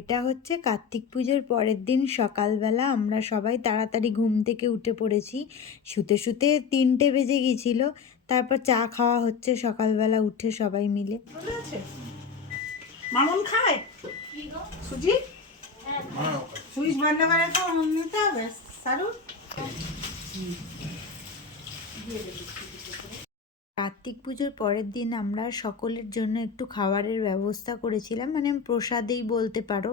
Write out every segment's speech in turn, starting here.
এটা হচ্ছে কার্তিক পুজোর পরের দিন সকালবেলা। আমরা সবাই তাড়াতাড়ি ঘুম থেকে উঠে পড়েছি। শুতে শুতে তিনটে বেজে গিয়েছিল। তারপর চা খাওয়া হচ্ছে সকালবেলা উঠে সবাই মিলে। মামুন খায়? সুজি? করে তো নিতে হবে। সারু? কার্তিক পুজোর পরের দিন আমরা সকলের জন্য একটু খাবারের ব্যবস্থা করেছিলাম। মানে প্রসাদেই বলতে পারো।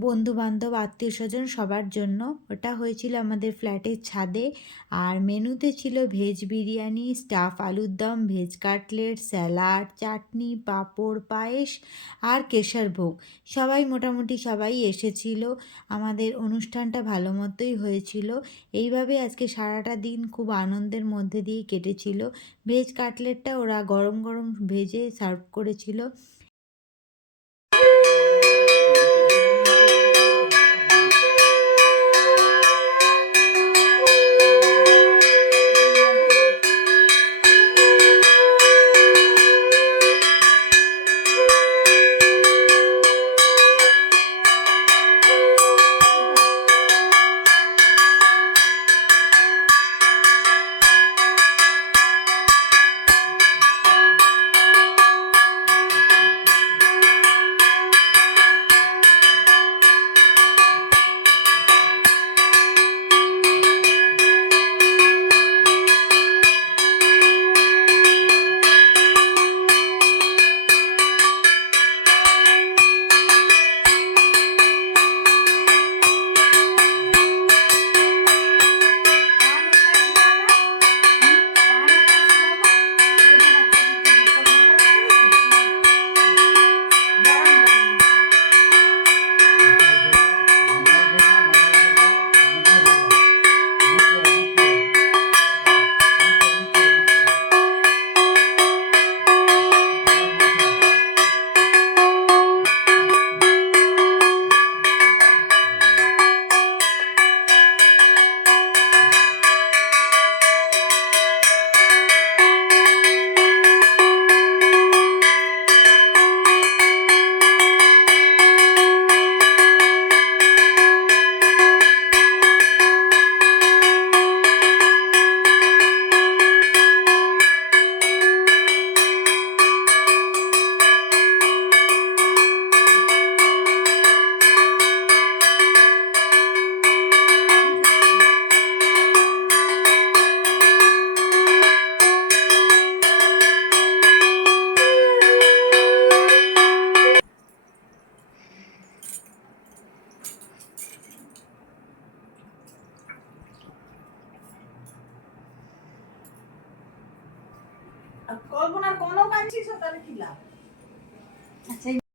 বন্ধু বান্ধব আত্মীয় স্বজন সবার জন্য। ওটা হয়েছিল আমাদের ফ্ল্যাটের ছাদে। আর মেনুতে ছিল ভেজ বিরিয়ানি, স্টাফ আলুর দম, veg cutlet, salad, chutney, papad, পায়েস আর কেশর ভোগ। সবাই মোটামুটি সবাই এসেছিল। আমাদের অনুষ্ঠানটা ভালো মতোই হয়েছিল। এইভাবে আজকে সারাটা দিন খুব আনন্দের মধ্যে দিয়ে কেটেছিল। ভেজ কাটলেটটা ওরা গরম গরম ভেজে সার্ভ করেছিল। কল্পনার কোনো কাজ ছিল তাহলে কি লাভ? আচ্ছা